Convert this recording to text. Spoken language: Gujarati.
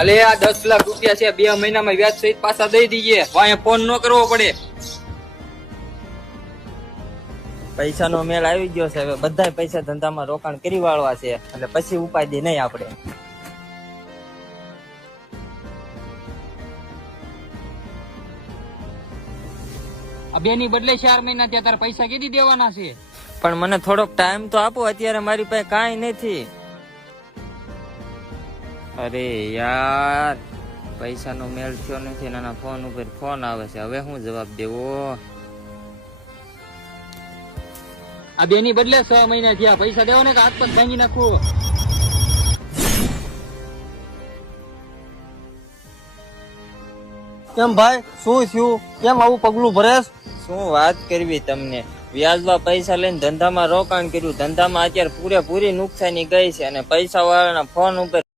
અલે આ 10 લાખ રૂપિયા છે, 2 મહિનામાં વ્યાજ સહિત પાછા દઈ દઈએ. વાંહે ફોન ન કરવો પડે. પૈસાનો મેળ આવી ગયો છે. હવે બધા પૈસા ધંધામાં રોકાણ કરી વાળવા છે, એટલે પછી ઉપાધિ નહીં આપણે. આ 2 ની બદલે 4 મહિના ત્યાં તારે પૈસા કેદી દેવાના છે? પણ મને થોડોક ટાઈમ તો આપો, અત્યારે મારી પાસે કાંઈ નથી. અરે યાર, પૈસાનો મેળ થયો નથી. નાના ફોન ઉપર ફોન આવે છે, હવે હું જવાબ દેવો? આ 2 ની બદલે 6 મહિના થયા, પૈસા દેવો ને કે હાથ પગ ભાંગી નાખું. કેમ ભાઈ, શું થયું? કેમ આવું પગલું ભરેશ? શું વાત કરવી તમને, વ્યાજમાં પૈસા લઈને ધંધામાં રોકાણ કર્યું, ધંધામાં અત્યારે પૂરેપૂરી નુકસાની ગઈ છે, અને પૈસા વાળાના ફોન ઉપર